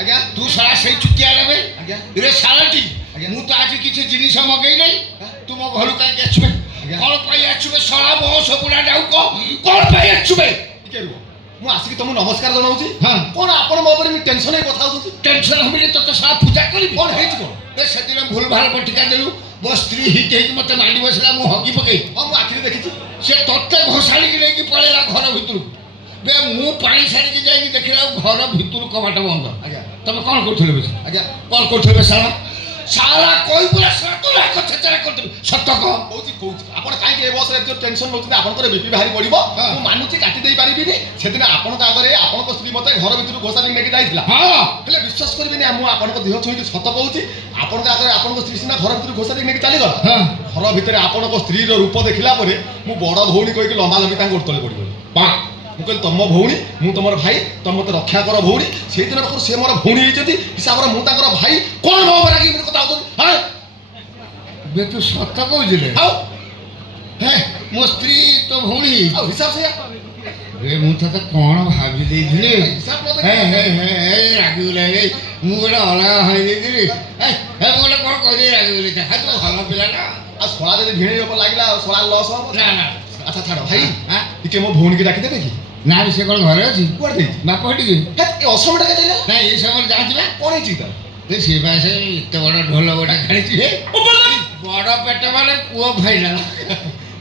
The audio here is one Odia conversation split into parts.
ଆଜ୍ଞା ତୁ ଶଳା ସେଇ ଚୁଟିଆ ନେବେ ଆଜ୍ଞା ରେ ଶାଳାଟି ଆଜ୍ଞା। ମୁଁ ତ ଆଜି କିଛି ଜିନିଷ ମଗେଇ ନାହିଁ ତୁ ମୋ ଘରୁ କାହିଁକି ଆସିବେ ଆଜ୍ଞା। କଣ ପାଇଁ ଆସିବେ ଶଳା ମୋ ସବୁଡ଼ା ଯାଉ କଣ ପାଇଁ ଆସିବେ ଟିକେ ରୁହ ମୁଁ ଆସିକି ତମକୁ ନମସ୍କାର ଜଣାଉଛି। ହଁ କଣ ଆପଣ ମୋ ଉପରେ ଟେନସନ ହେଇ କଥା ହଉଛନ୍ତି? ଟେନସନ ହବିନି ତତେ ଶଳା ପୂଜା କରିବି କଣ ହେଇଛି କଣ? ଏ ସେଦିନ ଭୁଲ ଭାଲ ବଟିକା ଦେଲୁ ମୋ ସ୍ତ୍ରୀ ହିଟ୍ ହେଇକି ମତେ ମାଣ୍ଡି ବସିଲା ମୁଁ ହଗି ପକେଇ ହଁ ମୁଁ ଆଖିରେ ଦେଖିଛି। ସେ ତତେ ଘୋଷାଳିକି ନେଇକି ପଳେଇଲା ଘର ଭିତରକୁ ବେ ମୁଁ ପାଣି ଛାଡ଼ିକି ଯାଇକି ଦେଖିଲା ଘର ଭିତରୁ କବାଟ ବନ୍ଦ। ଆଜ୍ଞା ତମେ କଣ କରୁଥିଲେ ବେଶୀ ଆଜ୍ଞା କଣ କରୁଥିଲେ ସାରା ସାରା କହିବୁଲା ସାରା ତୁ ନାକ ଛେଚରା କରୁଥିଲୁ ସତ କହ କହୁଛି କହୁଛି ଆପଣ କାହିଁକି ଏ ବସରେ ଏତେ ଟେନସନ ନଉଛନ୍ତି? ଆପଣଙ୍କର ବିପି ବାହାରି ପଡିବ। ହଁ। ମୁଁ ମାନୁଛି କାଟି ଦେଇ ପାରିବିନି। ସେଦିନ ଆପଣଙ୍କ ଆଗରେ ଆପଣଙ୍କ ସ୍ତ୍ରୀ ମତେ ଘର ଭିତରୁ ଘୋଷାରି ନେଇକି ଯାଇଥିଲା। ହଁ ହେଲେ ବିଶ୍ୱାସ କରିବିନି ମୁଁ ଆପଣଙ୍କ ଦେହ ଛୁଇଁକି ସତ କହୁଛି। ଆପଣଙ୍କ ଆଗରେ ଆପଣଙ୍କ ସ୍ତ୍ରୀ ସିନା ଘର ଭିତରୁ ଘୋଷାରି ନେଇକି ଚାଲିଗଲା। ହଁ ଘର ଭିତରେ ଆପଣଙ୍କ ସ୍ତ୍ରୀର ରୂପ ଦେଖିଲା ପରେ ମୁଁ ବଡ ଭଉଣୀ କହିକି ଲମ୍ବା ଲମ୍ବି ତାଙ୍କ ଗୋଡ଼ ତଳେ ପଡ଼ିଗଲି। ବାଃ ମୁଁ କହିଲି ତମ ଭଉଣୀ ମୁଁ ତମର ଭାଇ ତମେ ମତେ ରକ୍ଷା କର ଭଉଣୀ। ସେଇଦିନ ପାଖରୁ ସେ ମୋର ଭଉଣୀ ହେଇଛନ୍ତି ହିସାବରେ ମୁଁ ତାଙ୍କର ଭାଇ। କଣ ମୋ ଉପରେ ରାଗିକି ଏମିତି କଥା ହଉଛନ୍ତି? ହଁ ବେ ତୁ ସତ କହୁଥିଲେ ଆଉ ହେ ମୋ ସ୍ତ୍ରୀ ତୋ ଭଉଣୀ ଆଉ ହିସାବ ସେଇଆ ବେ ମୁଁ ତତେ କଣ ଭାବି ଦେଇଥିଲି ହିସାବ ନ ହେ ଦେଖି- ହେ ହେ ହେ ରାଗିଗୁଲା ରେ ମୁଁ ଗୋଟେ ଅଲଗା ଭାବି ଦେଇଥିଲି ହେ ମୁଁ ଗୋଟେ କଣ କହିଦେଇ ରାଗିଗୁଲି ହେ ତୁ ଭଲ ପିଲା ନା ଆଉ ଶଳା ଯଦି ଭିଣେଇ ଉପରେ ଲାଗିଲା ଆଉ ଶଳା ଲସ୍ ହବ। ନା ନା ଆଚ୍ଛା ଛାଡ଼ ଭାଇ ହଁ ଟିକେ ମୋ ଭଉଣୀକି ଡାକିଦେବେ କି? ନା ବି ସେ କଣ ଘରେ ଅଛି କୁଆଡ଼େ ଦେଇଛି? ବାପ ଟିକେ ହେ ଏ ଅସମଟା କେତେ ନାଇଁ ଏଇ ସମୟରେ ଯାଆନ୍ତି ବା କଣ ହେଇଛି ତାର? ସେ ପାଶେ ଏତେ ବଡ଼ ଢୋଲ ଗୋଟା ଖେଳିଛି ବଡ଼ ପେଟ ମାନେ ପୁଅ ଫାଇନାଲ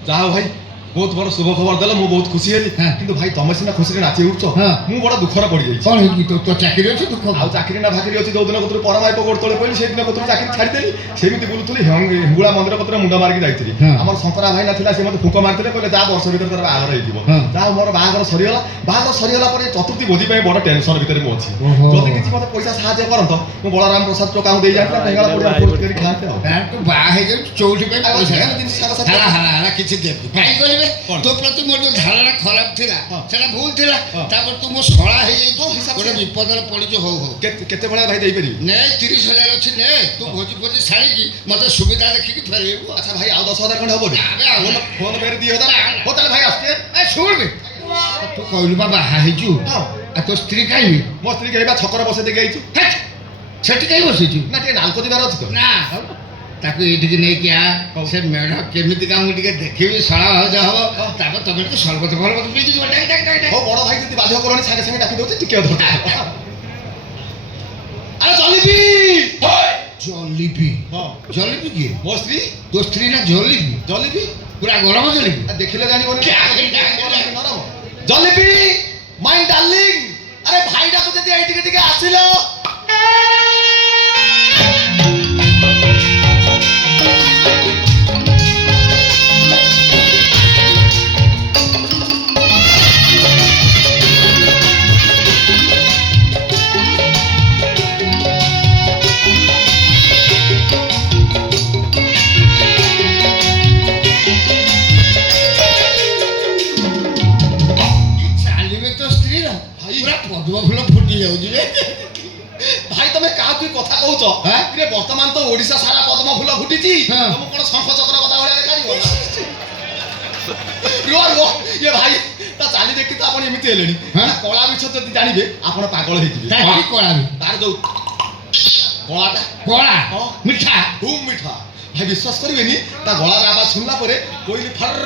ଯାହା ହଉ ଭାଇ ବହୁତ ବଡ଼ ଶୁଭ ଖବର ଦେଲ ମୁଁ ବହୁତ ଖୁସି ହେଲି। ହଁ। କିନ୍ତୁ ଭାଇ ତମେ ସିନା ଖୁସିରେ ନାଚି ଉଠୁଛ ହଁ। ମୁଁ ବଡ଼ ଦୁଃଖରେ ପଡ଼ିଯାଇଛି। କଣ ହେଇଛି ତୋ ଚାକିରି ଅଛି ଦୁଃଖ ଆଉ ଚାକିରି ନା ଭାକିରି ଅଛି ଯୋଉଦିନ କତରୁ ପରମାଇପ ଗୋଡ଼ ତଳେ ପଇଲି ସେଇଦିନ କତରୁ ଚାକିରି ଛାଡ଼ିଦେଲି। ସେମିତି ବୁଲୁଥିଲି ହିଙ୍ଗୁଳା ମନ୍ଦିର କତରେ ମୁଣ୍ଡ ମାରିକି ଯାଇଥିଲି। ହଁ। ଆମର ଶଙ୍କରା ଭାଇ ନଥିଲା ସେ ମତେ ଫୁଙ୍କ ମାରିଥିଲେ କହିଲେ ଯା ବର୍ଷ ଭିତରେ ତୋର ବାହାଘର ହେଇଯିବ। ହଁ। ଯାହା ହଉ ମୋର ବାହାଘର ସରିଗଲା। ବାହାଘର ସରିଗଲା ପରେ ଚତୁର୍ଥୀ ଭୋଜି ପାଇଁ ବଡ଼ ଟେନସନ ଭିତରେ ମୁଁ ଅଛି। ଓହୋ। ଯଦି କିଛି ମତେ ପଇସା ସାହାଯ୍ୟ କରନ୍ତ ମୁଁ ବଳରାମ ପ୍ରସାଦ ଚୋକାଙ୍କୁ ଦେଇ ଯାଇଥିଲି ବେଙ୍ଗଳ ପଡ଼ିଆ ପୋଷ୍ଟ କରି ଖାଆନ୍ତି ଆଉ। ତୁ ବାହା ହେଇଯାଉ ଚଉଠି ପାଇଁ ଆଉ ପଇସା ଏମିତି ସାଙ୍ଗସାଥି ହେଲା ହେଲା ହେଲା କିଛି ଦେବୁ କାହିଁ କରିବେ କଣ? ତୋ ପ୍ରତି ମୋର ଯୋଉ ଧାରଣା ଖରାପ ଥିଲା ହଁ। ସେଟା ଭୁଲ ଥିଲା ହଁ। ତାପରେ ତୁ ମୋ ଶଳା ହେଇଯାଇଛୁ ହଁ, ହିସାବ ଗୋଟେ ସେ- ବିପଦରେ ପଡ଼ିଛୁ ହଉ ହଉ କେତେ ଭଳିଆ ଭାଇ ଦେଇପାରିବି? ନେ 30,000 ଅଛି ନେ ତୁ ଭୋଜି ଫୋଜି ସାରିକି ମତେ ସୁବିଧା ଦେଖିକି ଫେରେଇବୁ ଆଚ୍ଛା ଭାଇ ଆଉ 10,000 ଖଣ୍ଡେ ହବନି? ଆବେ ଆଉ ନା। ଫୋନ ପେରେ 2,000 ହଉ ତାହେଲେ ଭାଇ ଆସୁଛି। ଏ ଶୁଣ ବେ ତୁ କହିଲୁ ବା ବାହା ହେଇଛୁ ହଁ। ଆଉ ତୋ ସ୍ତ୍ରୀ କାହିଁକି ମୋ ସ୍ତ୍ରୀ କହିବା ଛକରେ ବସେଇ ଦେଇକି ଆଇଛୁ। ହେଟ୍, ସେଠି କାହିଁ ବସିଛୁ ନା ଟିକେ ନାଲକୋ ଯିବାର ଅଛି ତ। ନା ତାକୁ ଏଇଠିକି ନେଇକି ଆ ହଉ। ସେ ମେଢ଼ କେମିତିକା ମୁଁ ଟିକେ ଦେଖିବି ଶଳା ଭାଉଜ ହବ ହଁ। ତାପରେ ତମେ ଟିକେ ସରବତ ଫରବତ ପିଇକି ଯିବ ଡାକ ଡାକ ଡାକ ହଉ ବଡ ଭାଇ ଯଦି ବାଧ୍ୟ କଲଣି ସାଙ୍ଗେ ସାଙ୍ଗେ ଡାକି ଦଉଛି ଟିକେ ଅଧ ଆରେ ଜଲିବି ଜଲିପି ହଁ ଜଲିପି କିଏ ମୋ ସ୍ତ୍ରୀ ତୋ ସ୍ତ୍ରୀ ନା ଜଲିପି ଜଲିବି ପୁରା ଗରମ ଜଲିପି ଦେଖିଲେ ଜାଣିବନି क्या? ନରମ ଜଲିବି ମାଇ ଡାର୍ଲିଂ ଆରେ ଭାଇ ଡାକୁଛନ୍ତି ଏଇଠିକି ଟିକେ ଆସିଲ। ଚାଲିବେ ତୋ ସ୍ତ୍ରୀର ଭାଇ। ପୁରା ପଦ୍ମ ଫୁଲ ଫୁଟି ଯାଉଛି ରେ ଭାଇ ତମେ କାହାକୁ ଏ କଥା କହୁଛ? ହାଁ? ରେ ବର୍ତ୍ତମାନ ତ ଓଡିଶା ସାରା ପଦ୍ମ ଫୁଲ ଫୁଟିଛି। ହଁ। ତମକୁ କଣ ଶଙ୍ଖ ଚକ୍ର କଥା ଭଳିଆ ଦେଖାଯିବ? ରୁହ ରୁହ ଇଏ ଭାଇ ତା ଚାଲି ଦେଖି ତ ଆପଣ ଏମିତି ହେଲେଣି। ହାଁ? ତା କଳା ମିଛ ଯଦି ଜାଣିବେ ଆପଣ ପାଗଳ ହେଇଯିବେ। ତାକି କଳାବି ତାର ଯୋଉ ଗଳାଟା କଳା ହଁ। ମିଠା ଖୁବ୍ ମିଠା। ଭାଇ ବିଶ୍ୱାସ କରିବେନି ତା ଗଳାର ଆବାଜ ଶୁଣିଲା ପରେ କୋଇଲି ଫର୍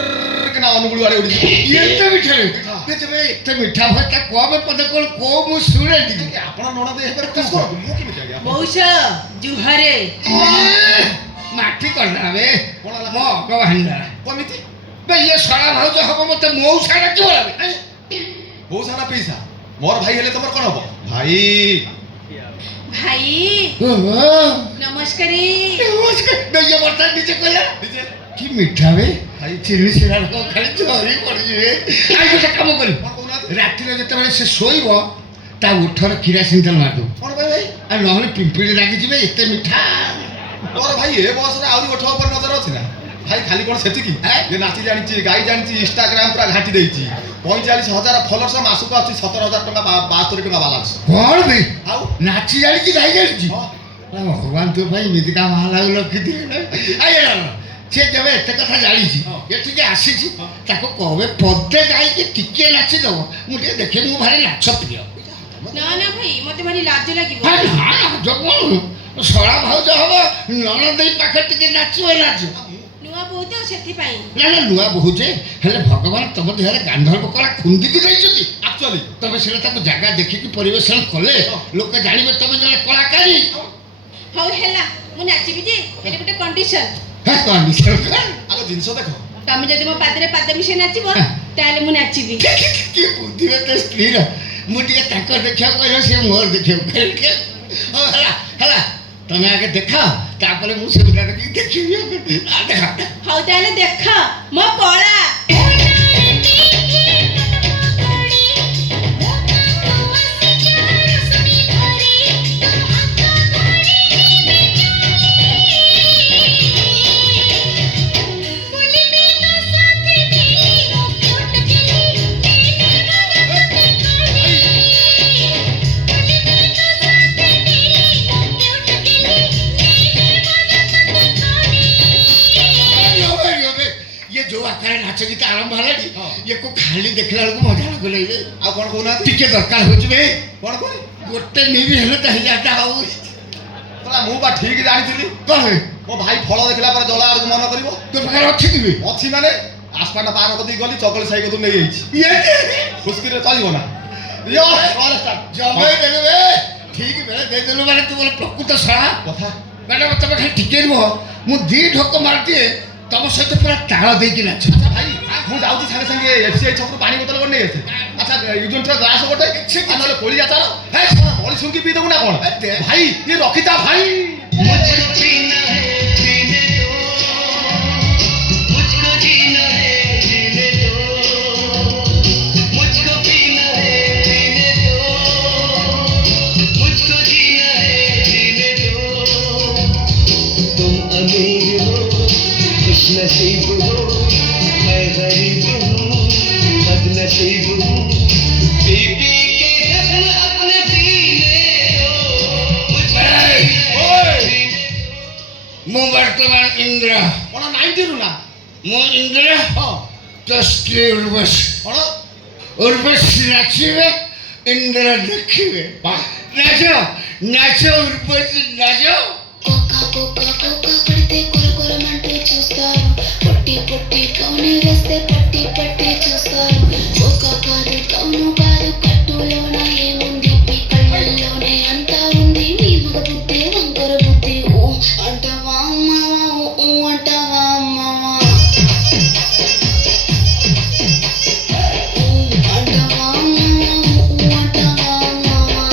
କିନା ଅନୁଗୁଳ ଆଡେ ଉଡିଯିବ। ଏତେ ମିଠା ରେ ମିଠା। ତେବେ ଏତେ ମିଠା ଭାଇ ତା କବେ ପଦେ କଣ କୋ ମୁଁ ଶୁଣେ ଟିକେ ଆପଣ ନଣନ୍ଦ ହେଇପାରେ ବିଶ୍ୱାସ କରନ୍ତୁ ମୁଁ କେମିତି ଆଜ୍ଞା ଆପଣ- ମଉସା ଜୁହାରେ ମାଟି କରିଦେଲା ବେ କଣ ହେଲା? ମୋ ଅଗ ଭାଙ୍ଗିଲା କେମିତି ବେ ଇଏ ଶଳା ଭାଉଜ ହବ ମତେ ମଉସା ଡାକିବ ନା ବେ? ବୋଉ ସାନା ପିଇସା ମୋର ଭାଇ ହେଲେ ତମର କଣ ହବ? ଭାଇ ଭାଇ ଓହୋ ନମସ୍କାରୀ ନମସ୍କାର ବେ ଇଏ ବର୍ତ୍ତମାନ ନିଜେ କହିଲା ନିଜେ କି ମିଠା ବେ ଭାଇ ଚିନି ଶିରା ଖାଲି ଝରି ପଡିଛି ବେ ଆଉ ଗୋଟେ କାମ କରିବୁ କଣ କହୁନାହାନ୍ତି? ରାତିରେ ଯେତେବେଳେ ସେ ଶୋଇବ ତା ଉଠରେ କିରାସିନ ତେଲ ମାରିଦବୁ କଣ ପାଇଁ ଭାଇ? ଆଉ ନହେଲେ ପିମ୍ପିଡ଼ି ଲାଗିଯିବେ ଏତେ ମିଠା ମୋର ଭାଇ ଏ ବୟସରେ ଆହୁରି ଓଠ ଉପରେ ନଜର ଅଛି ନା? ଭାଇ ଖାଲି କଣ ସେତିକି ଯେ ନାଚି ଜାଣିଛି ଗାଇ ଜାଣିଛି ଇନଷ୍ଟାଗ୍ରାମ ପୁରା ଘାଣ୍ଟି ଦେଇଛି 45,000 ଫଲୋଅର୍ସ ମାସକୁ ଅଛି 17,000 ଟଙ୍କା 72 ଟଙ୍କା ବାଲାନ୍ସ। କଣ ବେ ଆଉ ନାଚି ଜାଣିଛି ଗାଇ ଜାଣିଛି ହଁ। ଭଗବାନ ତୋ ପାଇଁ ଏମିତିକା ମହାଲାଉ ରଖିଥିଲେ ନା ସେ ଯେବେ ଏତେ କଥା ଜାଣିଛି ହଁ। ଏଠିକି ଆସିଛି ହଁ। ତାକୁ କବେ ପଦେ ଗାଇକି ଟିକେ ନାଚିଦବ ମୁଁ ଟିକେ ଦେଖେ ମୁଁ ଭାରି ନାଚ ପ୍ରିୟ ନା ନା ଭାଇ ମତେ ଭାରି ଲାଜ ଲାଗିବ। ଶଳା ଭାଉଜ ହବ ନଣଦେଇ ପାଖରେ ଟିକେ ନାଚିବ ନାଚ। ନୂଆ ବୋହୂ ତ ସେଥିପାଇଁ। ନା ନା ନୂଆ ବୋହୁଛେ ହେଲେ ଭଗବାନ ତମ ଦେହରେ ଗାନ୍ଧର୍ବ କଳା ଖୁନ୍ଦିକି ଦେଇଛନ୍ତି। ଆକ୍ଚୁଆଲି ତମେ ସେଟା ତାକୁ ଜାଗା ଦେଖିକି ପରିବେଷଣ କଲେ ଲୋକେ ଜାଣିବେ ତମେ ଜଣେ କଳାକାରୀ। ହଉ ହେଲା ମୁଁ ନାଚିବି ଯେ ଏଇଟା ଗୋଟେ କଣ୍ଡିସନ। ଆଗ ଜିନିଷ ଦେଖ। ତମେ ଯଦି ମୋ ପାଦରେ ପାଦ ମିଶେଇ ନାଚିବ ତାହେଲେ ମୁଁ ନାଚିବି। କି ବୁଦ୍ଧି ତ ସ୍ତ୍ରୀର। ମୁଁ ଟିକେ ତାଙ୍କ ଦେଖିବାକୁ କହିଲେ ସେ ମୋର ଦେଖିବାକୁ କହିଲେ। ହଉ ହେଲା ହେଲା ତମେ ଆଗେ ଦେଖାଅ ତାପରେ ମୁଁ ସୁବିଧା ଦେଖିକି ଦେଖିବି। ଦେଖ ହଉ ତାହେଲେ ଦେଖ ମୋ କଳା। ये जो आकार नाच गीत आरंभ है ये को खाली देखला बेलू मजा लगले। ଆଉ କ'ଣ କହୁନାହାନ୍ତି? ଟିକେ ଦରକାର ହଉଛି ବେ କ'ଣ କହେ? ଗୋଟେ ନିବି ହେଲେ ତ ହେଇଯାତା। ଆଉ ମୁଁ ବା ଠିକ୍ ଜାଣିଥିଲି। କହେ ମୋ ଭାଇ ଫଳ ଦେଖିଲା ପରେ ଜଳ ଆଡ଼କୁ ମନ କରିବ। ତୋ ପାଖରେ ଅଛି କି ବେ? ଅଛି ମାନେ ଆସପାଟା ପାର କରିଦେଇ ଗଲି ଚକଳି ସାହି କତୁ ନେଇଯାଇଛି। ଖୁସ୍କିରେ ଚଳିବ ନା। ଜମେଇ ଦେଲୁ ବେ ଠିକ ବେଳେ ଦେଇଦେଲୁ ମାନେ ତୁ ବୋଲେ ପ୍ରକୃତ ଶଳା କଥା ମ୍ୟାଡ଼ାମ ତମେ ଖାଲି ଟିକେ ରୁହ ମୁଁ ଦି ଢୋକ ମାରିଦିଏ ତମ ସହିତ ପୁରା ତାଳ ଦେଇକି ନାଚ। ଆଚ୍ଛା ଭାଇ ମୁଁ ଯାଉଛି ସାଙ୍ଗେ ସାଙ୍ଗେ ଏଫସିଆଇ ଛକରୁ ପାଣି ବୋତଲ ଗୋଟେ ନେଇ ଆସେ। ଆଚ୍ଛା ୟୁଜନର ଗ୍ଲାସ ଗୋଟେ ନହେଲେ କୋଳି ଆଚାର ବଳି ଶୁଙ୍କି ପିଇ ଦେବୁ ନା କ'ଣ? ଭାଇ ଇଏ ରଖିଥା ଭାଇ। नसीब हो मैं गरीब हूँ बदनसीब हूँ बीबी के जश्न अपने सीने ମୁଁ ବର୍ତ୍ତମାନ ଇନ୍ଦ୍ର। କ'ଣ 90ରୁ ନା? ମୁଁ ଇନ୍ଦ୍ର ହଁ ତ ସ୍ତ୍ରୀ ଉର୍ବଶୀ। କ'ଣ? ଉର୍ବଶୀ ନାଚିବେ ଇନ୍ଦ୍ର ଦେଖିବେ। ନାଚ ନାଚ ଉର୍ବଶୀ ନାଚ। కోకా కోకా కోకా పడితే కొరకొరమంటూ చూస్తారు. పొట్టి పొట్టి కౌని వేస్తే పట్టి పట్టి చూస్తారు. కోకా కాదు కౌను కాదు కట్టులోన ఏముంది మీ కళ్ళల్లోనే అంతా ఉంది. మీ మగ బుద్ధి వంకర బుద్ధి ఊ అంటావా అమ్మావా ఊ అంటావా అమ్మావా ఊ అంటావా అమ్మావా ఊ అంటావా అమ్మావా.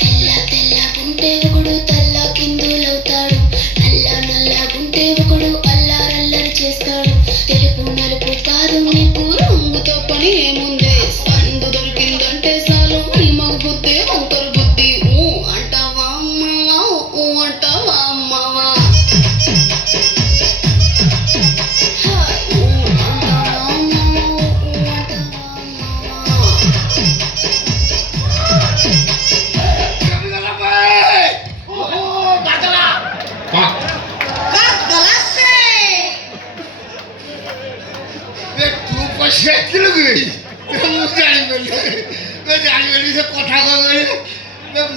తెల్ల తెల్లగుంటే ఒకడు తల్ల కిందులవుతాడు. నల్ల నల్లగుంటే ఒకడు అల్లారల్లరి చేస్తాడు. తెలుపు నలుపు కాదు నీకు రంగుతో పని ఏముంది. సందు దొరికిందంటే చాలు నీ మగ బుద్ధి వంకర బుద్ధి ఊ అంటావా అమ్మావా ఊ అంటావా అమ్మావా హాయ్ ఊ అంటావా అమ్మావా ఊ అంటావా ତୁ ପଇସା ଆସିଥିଲୁ କି? ମୁଁ ଜାଣିପାରିଲି ସେ କଥା କହିଲି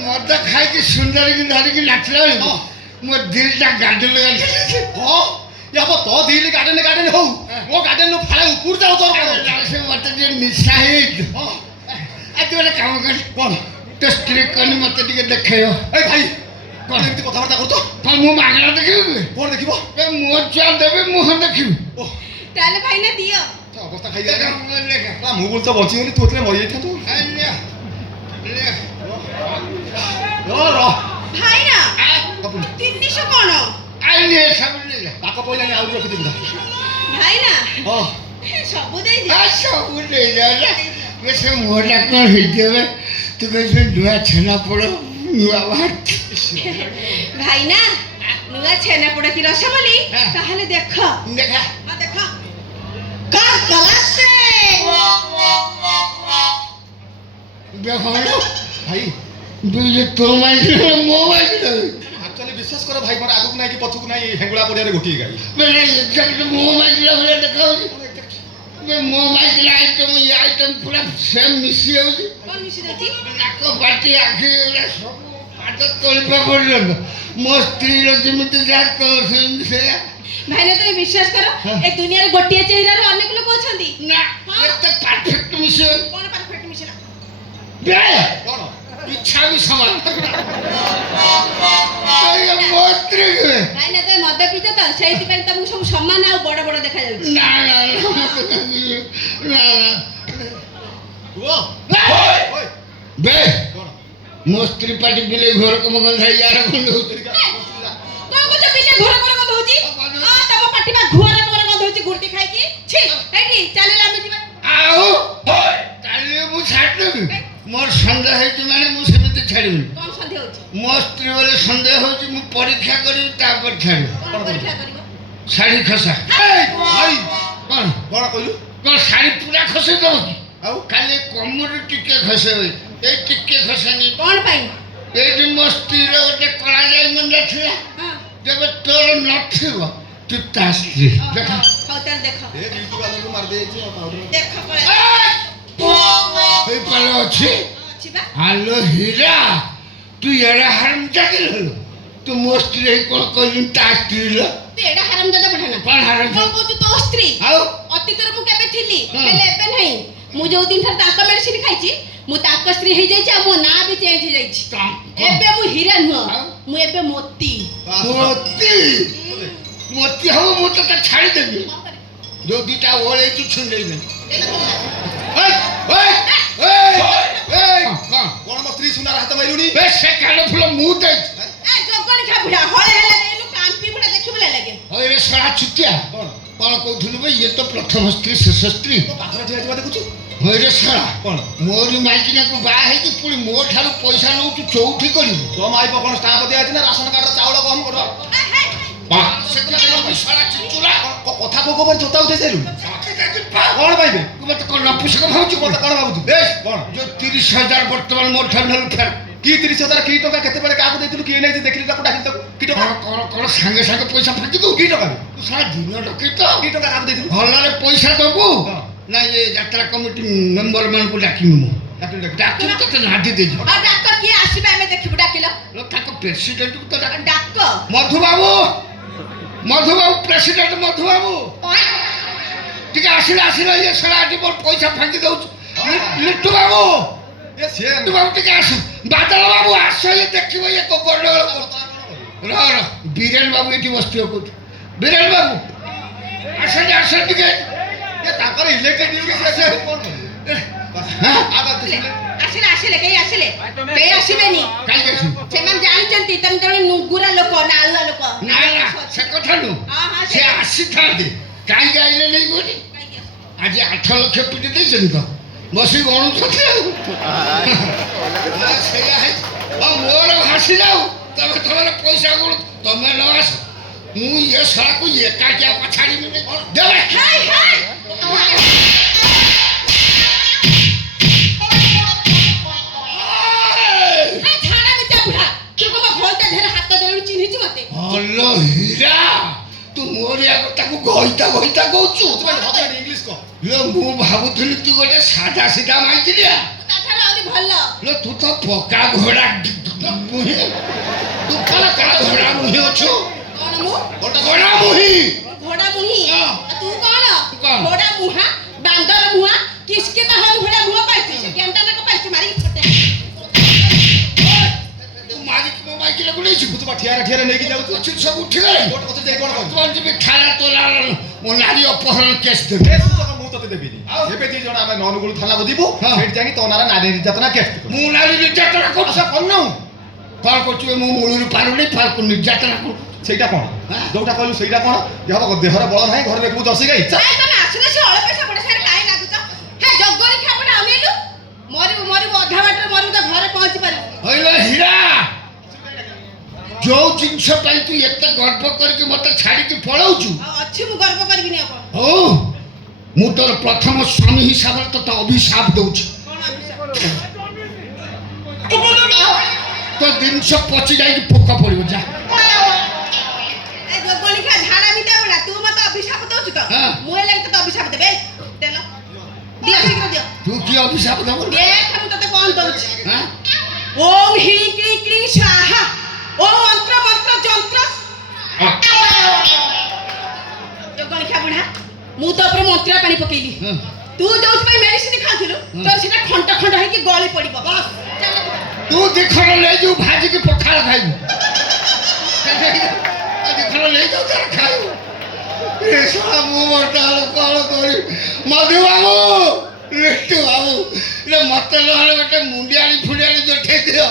ମଦ ଖାଇକି ସୁନ୍ଦରୀକି ଧରିକି ନାଚିଲା ବେଳକୁ ମୋ ଦିଲଟା ଗାଡିଲ ହଁ ୟାବ ତୋ ଦିଲି ଗାର୍ଡେନ ହଉ ମୋ ଗାର୍ଡେନରୁ ଫାଳେ ଉପରୁ ଯାଉ ତୋର କ'ଣ? ସେ ମତେ ଟିକେ ନିଶା ହେଇଛି। ତୁ ଗୋଟେ କାମ କର କ'ଣ? ତୋ ସ୍ତ୍ରୀ କନି ମତେ ଟିକେ ଦେଖେଇବ। ଏଇ ଭାଇ କ'ଣ ଏମିତି କଥାବାର୍ତ୍ତା କରୁଛ? କ'ଣ ମୁଁ ମାଗଣା ଦେଖିବି କି? କ'ଣ ଦେଖିବ? ମୋ ଛୁଆ ଦେବି ମୁହଁ ଦେଖିବି। ଓହ ତାହେଲେ ଭାଇନା ଦିଅ। ଅବସ୍ଥା ଖାଇଦେଲା। ଦେଖ ମୁଁ ବୋଲି ତ ବଞ୍ଚିଗଲି ତୁ ଏଥିରେ ମରିଯାଇଥାନ୍ତୁ। ଭାଇନା 300 କ'ଣ? ପାକ ପଇଲାନି ଆହୁରି ରଖିଦେବି ନା। ଭାଇନା ହଁ ସବୁ ଦେଇଦିଅ। ସବୁ ନେଇଯାଏ ସେ ମୁହଁଟା କ'ଣ ହେଇଥିବ ତୁ କହିଛୁ ନୂଆ ଛେନା ପୋଡ଼ ନୂଆ ଭାତ। ଭାଇନା ନୂଆ ଛେନାପୋଡ଼ କି ରସବଳି ତାହେଲେ ଦେଖ ଦେଖା ଦେଖ କଣ କଲାସେ ଦେଖ ଭାଇ ତୋ ମାଇକିଲ ମୋ ମାଇକିଲ ଆକ୍ଚୁଆଲି ବିଶ୍ୱାସ କର ଭାଇ ମୋର ଆଗକୁ ନାହିଁ କି ପଛକୁ ନାହିଁ ହେଙ୍ଗୁଳା ପଡ଼ିଆରେ ଗୋଟିଏ ଗାଈ। ମୋ ମାଇକିଲା ଭଳିଆ ଦେଖାଉଛି। ମୋ ମାଇକିଲ ଆଇଟମ୍ ଇଏ ଆଇଟମ୍ ପୁରା ସେମ୍ ମିଶି ଯାଉଛି। କଣ ମିଶି ଯାଉଛି? ନାକ ପାଟି ଆଖି ଏଗୁଡ଼ା ସବୁ ପାଦ ତଳିପା ପର୍ଯ୍ୟନ୍ତ ମୋ ସ୍ତ୍ରୀର ଯେମିତି ଯାହା ତ ସେମିତି ସେଇଆ। ଭାଇନା ତମେ ବିଶ୍ୱାସ କର ଏ ଦୁନିଆରେ ଗୋଟିଏ ଚେହେରାରୁ ଅନେକ ଲୋକ ଅଛନ୍ତି। ନା ଏତେ ପରଫେକ୍ଟ ମିଶି କଣ ପରଫେକ୍ଟ ମିଶିଲା? କଣ ଇଚ୍ଛା ବି ସମାନ। ମୋ ସ୍ତ୍ରୀ ଭାଇନା ତମେ ମଦ ପିଇଛ ତ ସେଇଥିପାଇଁ ତମକୁ ସବୁ ସମାନ ଆଉ ବଡ ବଡ ଦେଖାଯାଉଛି। ନା ନା ନା କୁହ ଓଏ ବେ କଣ ମୋ ସ୍ତ୍ରୀ ପାଟି ବିଲେଇ ଘର କମ ଗନ୍ଧା ୟାର ଗନ୍ଧ ହଉଛି। କଣ କହୁଛ ବିଲେ ଘର ଘର ଗନ୍ଧ ହଉଛି? ତମ ପାଟି ବା ଘୁଅର ଘର ଗନ୍ଧ ହଉଛି ଗୁଟି ଖାଇକି। ଛି ଏଇଠି ଚାଲିଲା ଆମେ ଯିବା। ଆଉ କାଲି ମୁଁ ଛାଡ଼ିଦେବି। ମୋର ସନ୍ଦେହ ହେଇଛି ମାନେ ମୁଁ ସେମିତି ଛାଡ଼ିବିନି। କଣ ସନ୍ଦେହ ହଉଛି? ମୋ ସ୍ତ୍ରୀ ବୋଲେ ସନ୍ଦେହ ହଉଛି ମୁଁ ପରୀକ୍ଷା କରିବି ତାପରେ ଛାଡ଼ିବି। କଣ ପରୀକ୍ଷା କରିବ? ଶାଢ଼ୀ ଖସା ଭାଇ କଣ କଣ କହିଲୁ କଣ ଶାଢ଼ୀ ପୁରା ଖସେଇ ଦେବ କି? ଆଉ ଖାଲି କମରୁ ଟିକେ ଖସେଇବେ। ଏଇ ଟିକେ ଖସେନି। କଣ ପାଇଁ? ଏଇଠି ମୋ ସ୍ତ୍ରୀର ଗୋଟେ କଳା ଯାଇ ମନ୍ଦିର ଥିଲା। ହଁ ଯେବେ ତୋର ନଥିବ ତୁ ତା ସ୍ତ୍ରୀ ହଉ ଦେଖ। ତାହେଲେ ଦେଖ ଏ ବିୟୁଟି ପାର୍ଲରକୁ ମାରି ଦେଇଛି ଆଉ ପାଉଡର ଦେଖ କଳା ଏଇ ପାଳ ଅଛି। ଅଛି ବା। ଆଲୋ ହୀରା ତୁ ଏଡା ହାରମ ଚାକିରି ତୁ ମୋ ସ୍ତ୍ରୀ କଣ କହିଲୁ ତା ସ୍ତ୍ରୀ ଲ ତୁ ଏଇଟା ହାରାମଜାଦା ପଠାନା। କଣ ହାରମ କଣ କହୁଛୁ ତୋ ସ୍ତ୍ରୀ? ଆଉ ଅତୀତରେ ମୁଁ କେବେ ଥିଲି ହଁ। ହେଲେ ଏବେ ନାହିଁ। ମୁଁ ଯୋଉ ଦିନ ଠାରୁ ତାଙ୍କ ମେଡିସିନ ଖାଇଛି ମୁଁ ତାଙ୍କ ସ୍ତ୍ରୀ ହେଇଯାଇଛି ଆଉ ମୋ ନାଁ ବି ଚେଞ୍ଜ ହେଇଯାଇଛି। ଏବେ ମୁଁ ହୀରା ନୁହଁ ଆଉ? ମୁଁ ଏବେ ମୋତି। ମୋତି ମୋତି ହବ ମୁଁ ତତେ ଛାଡ଼ିଦେବି। କଣ କରିବି? ଯୋଉ ଦିଟା ଓଳେଇଛୁ ଛୁଣ୍ଡେଇବେ। ଦେଖ ନା। କଣ ମୋ ସ୍ତ୍ରୀ ସୁନାର ହାତ ମାରିଲୁଣି ସେ କାନ ଫୁଲ ମୁଁ ଦେଇଛି। ଏ ଜଗଣି ଖା ବୁଢା ହଳେ ହେଲେ ଏନୁ କାମ୍ପି ବୁଢା ଦେଖିବୁ ଲାଗେ। ହଇରେ ଶଳା ଚୁତିଆ କଣ କଣ କହୁଥିଲୁ ବେ ଇଏ ତ ପ୍ରଥମ ସ୍ତ୍ରୀ ଶେଷ ସ୍ତ୍ରୀ। ତୋ ପାଖରେ ଠିଆ ହେଇଥିବା ଦେଖୁଛୁ ହଇରେ ଶଳା କଣ ମୋରି ମାଇକିନାକୁ ବାହା ହେଇକି ପୁଣି ମୋ ଠାରୁ ପଇସା ନଉଛୁ ଚଉଠି କରିବୁ। ତୋ ମାଇପ କଣ ଷ୍ଟାମ୍ପ ଦିଆଯାଇଛି ନା ରାସନ କାର୍ଡର ଚାଉଳ କମ କର ସେ କଥା ଶଳା ଚିଚୁରା କଥା କୋଉ କୋଉ ଜୋତା ଉଠେଇ ସାରିଲୁ କଣ ପାଇବେ ତୁ ମତେ କଣ ନପୁସକ ଭାବୁଛୁ ମତେ କଣ ଭାବୁଛୁ କଣ ଯୋଉ 30,000 ବର୍ତ୍ତମାନ ମୋ ଠାରୁ ନେଲୁ ଫେର କି 30,000 କି ଟଙ୍କା କେତେବେଳେ କାହାକୁ ଦେଇଥିଲୁ କିଏ ନେଇଛି ଦେଖିଲି ତାକୁ ଡାକିଲି ତାକୁ କି ଟଙ୍କା କଣ କଣ କଣ ସାଙ୍ଗେ ସାଙ୍ଗେ ପଇସା ଫାଙ୍କି ଦଉ କି ଟଙ୍କା ତୁ ଶଳା ଦିନ ଡକେଇ ତ କି ଟଙ୍କା କାହାକୁ ଦେଇଥିଲୁ ଭଲରେ ପଇସା ଦବୁ ହଁ। ନା ଏ ଯାତ୍ରା କମିଟି ମେମ୍ବର ମାନଙ୍କୁ ଡାକିବି ମୁଁ ଡାକିଲି ଡାକିବି ତତେ ନାଟି ଦେଇଛି ଆଉ ଡାକ କିଏ ଆସିବେ ଆମେ ଦେଖିବୁ ଡାକିଲ। ତାଙ୍କ ପ୍ରେସିଡେଣ୍ଟକୁ ତ ଡାକ ଡାକ ମଧୁବାବୁ ମଧୁବାବୁ ପ୍ରେସିଡେଣ୍ଟ ମଧୁବାବୁ ଟିକେ ଆସିଲେ ଆସିଲେ ଇଏ ଶଳା ଏଠି ମୋର ପଇସା ଫାଙ୍କି ଦଉଛି ଲିଟୁ ବାବୁ ଏ ସିଏ ଲିଟୁ ବାବୁ ଟିକେ ଆସ ବାଦଲ ବାବୁ ଆସ ଇଏ ଦେଖିବ ଇଏ ଗଣ୍ଡଗୋଳ ରହ ବୀରେନ ବାବୁ ଏଠି ବସିଥିବ କୋଉଠି ବୀରେନ ବାବୁ ଆସନ୍ତି ଆସ ଟିକେ ଏ ତାଙ୍କର ଇଲେକ୍ଟ୍ରିକ ଡ୍ୟୁଟି ସେ କଣ ଆସିଲେ ଆସିଲେ କେହି ଆସିଲେ କେହି ଆସିବେନି। କାହିଁକି ଆସିବୁ ସେମାନେ ଜାଣିଛନ୍ତି ତମେ ଜଣେ ନୁଗୁରା ଲୋକ ନାଳୁଆ ଲୋକ। ନା ନା ସେ କଥା ନୁହଁ ହଁ ହଁ ସେ ଆସିଥାନ୍ତେ କାହିଁକି ଆଇଲେ ନେଇ କହୁନି ଆଜି 8 ଲକ୍ଷ ପିଟି ଦେଇଛନ୍ତି ତ ବସିକି ଗଣୁଛନ୍ତି ଆଉ ସେଇଆ ମୋର ଭାସି ଯାଉ ତମେ ତମର ପଇସା ଗଣୁ ତମେ ନ ଆସ ମୁଁ ଇଏ ଶଳାକୁ ଏକାକିଆ ଛାଡ଼ିବିନି ଦେବେ ହାଇ ହାଇ ଝାଡ଼ା ବିଚା ବୁଢା ତୁ କଣ ଭଲତା ଢେର ହାତ ଦେଳୁ ଚିହ୍ନିଛୁ ମତେ। ହଲୋ ହୀରା ତୁ ମୋରି ଆଗ ତାକୁ ଘଇତା ଘଇତା କହୁଛୁ ଇଂଲିଶ କହ ଲୋ ମୁଁ ଭାବୁଥିଲି ତୁ ଗୋଟେ ସାଧା ସିଧା ମାଇକିଲିଆ ତାଠାରୁ ଆହୁରି ଭଲ। ଲୋ ତୁ ତ ପକା ଘୋଡ଼ା ମୁହିଁ ତୁ ପକା ଘୋଡ଼ା ମୁହିଁ ଅଛୁ କଣ ମୁଁ ଘୋଡ଼ା ମୁହିଁ ଘୋଡ଼ା ମୁହିଁ ହଁ। ତୁ କଣ କଣ? ଘୋଡ଼ା ମୁହା ବାନ୍ଦର ମୁହା କିସକେ ତା ହଲ ଘୋଡ଼ା ମୁହା ପାଇଛି ସେ କେନ୍ତା ନାକ ପାଇଛି ମାରିକି ଛୋଟେ ତୁ ମାରିକି ମୋ ମାଇକିଲା ଗୁଡ଼େଇଛୁ ତୁ ବା ଠିଆରେ ଠିଆରେ ନେଇକି ଯାଉଛୁ ଅଛି ସବୁ ଉଠିଗଲେ କୋର୍ଟ କଚେରୀ ଯାଇ କଣ କରିବୁ ତୁ ଯିବି ଥାନା ତୋଲା ମୋ ନାରୀ ଅପହରଣ କେସ୍ ଦେବି ଏ ସୂଚକ ମୁଁ ତତେ ଦେବିନି ଏବେ 2 ଜଣ ଆମେ ନନଗୁଳ ଥାନାକୁ ଯିବୁ ହଁ। ସେଇଠି ଯାଇକି ତୋ ନାଁରେ ନାରୀ ନିର୍ଯାତନା କେସ୍ ମୁଁ ନାରୀ ନିର୍ଯାତନା କରୁଛି ଆଚ୍ଛା କରୁନୁ କଣ କରୁଛୁ ମୁଁ ମୂଳରୁ ପାରୁନି ଫାଲକୁ ନିର୍ଯାତନା କରୁଛି ସେଇଟା କଣ ହଁ। ଯୋଉଟା କହିଲୁ ସେଇଟା କଣ ଯେ ହବ ଦେହର ବଳ ନାହିଁ ଘରେ ଦେଖିବୁ ଦର୍ଶି ଗାଈ ନାଇଁ ତମେ ଆସିଲେ ସେ ଅଳପ ପଇସା ପଡେ ସାରେ କାଇଁ ଲାଗୁଛ ହେ ଜଗରି ଖାପଟା ଅନେଇଲୁ ମରିବୁ ମରିବୁ ଅଧା ବାଟରେ ମରିବୁ ତ ଘରେ ପହଞ୍ଚି ପାରିବୁ। ହଇଲୋ ହୀରା ଯୋଉ ଜିନିଷ ପାଇଁ ତୁ ଏତେ ଗର୍ବ କରିକି ମତେ ଛାଡ଼ିକି ପଳଉଛୁ ଆଉ ଅଛି ମୁଁ ଗର୍ବ କରିବିନି ଆଉ କଣ ହଉ ମୁଁ ତୋର ପ୍ରଥମ ସ୍ୱାମୀ ହିସାବରେ ତୋତେ ଅଭିଶାପ ଦଉଛି କଣ ଅଭିଶାପ? ତୋ ଜିନିଷ ପଚି ଯାଇକି ପୋକ ପଡ଼ିବ ଯା ଏ ଜଗଣି ଖା ଝାଡ଼ା ମିଟା ବୁଢା ତୁ ମତେ ଅଭିଶାପ ଦଉଛୁ ତ ହଁ। ମୁଁ ହେଲେ ତତେ ଅଭିଶାପ ଦେବେ ଦେଲ ଦିଅ ଶୀଘ୍ର ଦିଅ ତୁ କି ଅଭିଶାପ ଦବ ଦେଖ ମୁଁ ତତେ କଣ ଦଉଛି হ্যাঁ ଓମ୍ ହିଂ କ୍ଲିଂ କ୍ଲିଂ ସ୍ୱାହା ଓମ୍ ମନ୍ତ୍ର ମନ୍ତ୍ର ଯନ୍ତ୍ର ଗଣିଖା ବୁଢା ମୁଁ ତ ଉପରେ ମନ୍ତ୍ର ପାଣି ପକେଇଲି হ্যাঁ ତୁ ଯୋଉଥିପାଇଁ ମେଡିସିନ ଖାଉଥିଲୁ ତୋର ସେଟା ଖଣ୍ଡ ଖଣ୍ଡ ହେଇକି ଗଳି ପଡିବ ବାସ୍ ଚାଲ ତୁ ଦିଖଣ୍ଡ ନେଇଯିବୁ ଭାଜିକି ପଖାଳ ଖାଇବୁ ଦିଖଣ୍ଡ ନେଇଯାଉ ତାର ଖାଇବୁ ଏ ଶଳା ମୁଁ ବର୍ତ୍ତମାନ କଣ କରିବି ମଧୁ ବାବୁ ଲିଟୁ ବାବୁ ମତେ ନହେଲେ ଗୋଟେ ମୁଣ୍ଡିଆଳି ଫୁଣ୍ଡିଆଳି ଜୋଠେଇ ଦିଅ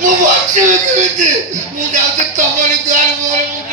ମୁଁ ବସିବି କେମିତି ମୁଁ ଯାଉଛି ତମରି ଦୁଆର ମୋର ମୁଣ୍ଡ